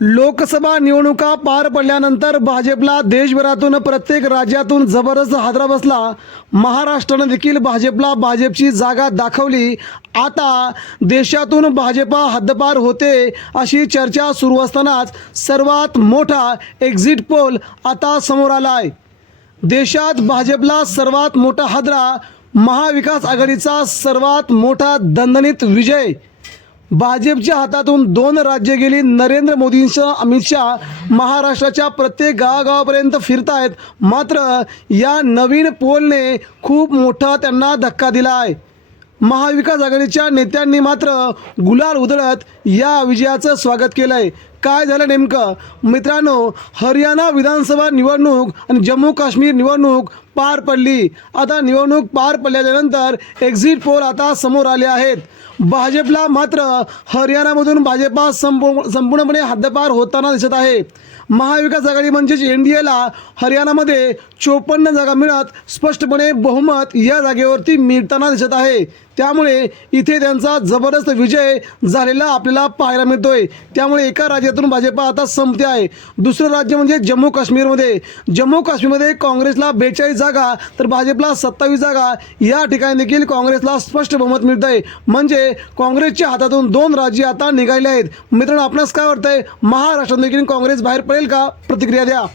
लोकसभा निवडणुका पार पडल्यानंतर भाजपला देशभरातून प्रत्येक राज्यातून जबरदस्त हादरा बसला. महाराष्ट्रानं देखील भाजपला भाजपची जागा दाखवली. आता देशातून भाजपा हद्दपार होते अशी चर्चा सुरू असतानाच सर्वात मोठा एक्झिट पोल आता समोर आला आहे देशात भाजपला सर्वात मोठा हादरा महाविकास आघाडीचा सर्वात मोठा दणदणीत विजय. भाजपच्या हातातून दोन राज्य गेली. नरेंद्र मोदींसह अमित शहा महाराष्ट्राच्या प्रत्येक गावागावापर्यंत फिरतायत. मात्र या नवीन पोलने खूप मोठा त्यांना धक्का दिला आहे महाविकास आघाडीच्या नेत्यांनी मात्र गुलाल उधळत या विजयाचं स्वागत केलं आहे काय झालं नेमकं? मित्रांनो हरियाणा विधानसभा निवडणूक आणि जम्मू काश्मीर निवडणूक पार पडली. आता निवडणूक पार पडल्यानंतर एक्झिट पोल आता समोर आले आहेत. भाजपला मात्र हरियाणामधून भाजपा संपू संपूर्णपणे हद्दपार होताना दिसत आहे. महाविकास आघाडी म्हणजेच एन डी एला हरियाणामध्ये चोपन्न जागा मिळत स्पष्टपणे बहुमत या जागेवरती मिळताना दिसत आहे. त्यामुळे इथे त्यांचा जबरदस्त विजय झालेला आपल्याला पाहायला मिळतोय. त्यामुळे एका राज्यात राज्यातून भाजपा आता संपते आहे. दुसरं राज्य म्हणजे जम्मू काश्मीरमध्ये. जम्मू काश्मीरमध्ये काँग्रेसला बेचाळीस जागा तर भाजपला सत्तावीस जागा. या ठिकाणी देखील काँग्रेसला स्पष्ट बहुमत मिळत आहे म्हणजे काँग्रेसच्या हातातून दोन राज्य आता निघाले आहेत. मित्रांनो आपणास काय वाटतंय? महाराष्ट्रात देखील काँग्रेस बाहेर पडेल का? प्रतिक्रिया द्या.